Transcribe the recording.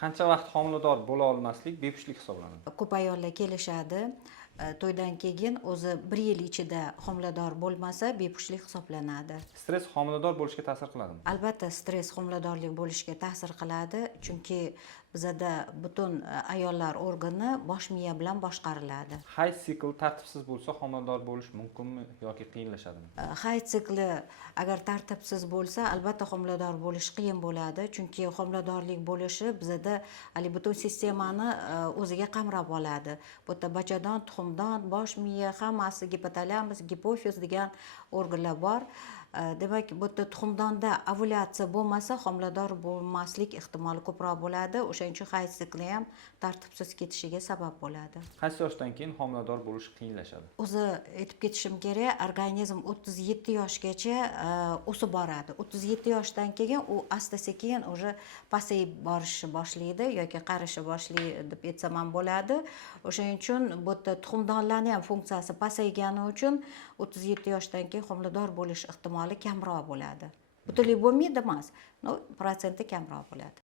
Qancha vaqt homilador bo'la olmaslik bepushtlik hisoblanadi? Ko'p ayollar kelishadi. To'ydan keyin o'zi 1 yil ichida homilador bo'lmasa, bepushtlik hisoblanadi. Stress homilador bo'lishga ta'sir qiladimi? Albatta, stress homiladorlik bo'lishiga ta'sir qiladi, chunki bizada butun ayollar organi bosh miya bilan boshqariladi. Hayz sikl tartibsiz bo'lsa homilador bo'lish mumkinmi yoki qiyinlashadimi? Hayz sikli agar tartibsiz bo'lsa, albatta homilador bo'lish qiyin bo'ladi, chunki homiladorlik bo'lishi bizada butun sistemani o'ziga qamrab oladi. Bu yerda bachadon, tuxumdon, bosh miya hammasi, gipotalamus, gipofiz degan organlar bor. Demak, bu yerda tuxumdonda ovulyatsiya bo'lmasa, homilador bo'lmaslik ehtimoli ko'proq bo'ladi. O'shaning uchun hayz sikli ham tartibsiz ketishiga sabab bo'ladi. Qaysi yoshdan keyin homilador bo'lish qiyinlashadi? O'zi aytib ketishim kerak, organizm 37 yoshgacha o'sib boradi. 37 yoshdan keyin u asta-sekin уже pasayib borishni boshlaydi yoki qarishni boshlaydi deb aytsam ham bo'ladi. O'shaning uchun bu yerda tuxumdonlarning ham funksiyasi pasaygani uchun 37 yoshdan keyin homilador bo'lish ehtimoli kamroq bo'ladi. Butunlay bo'lmaydi emas, но protsenti kamroq bo'ladi.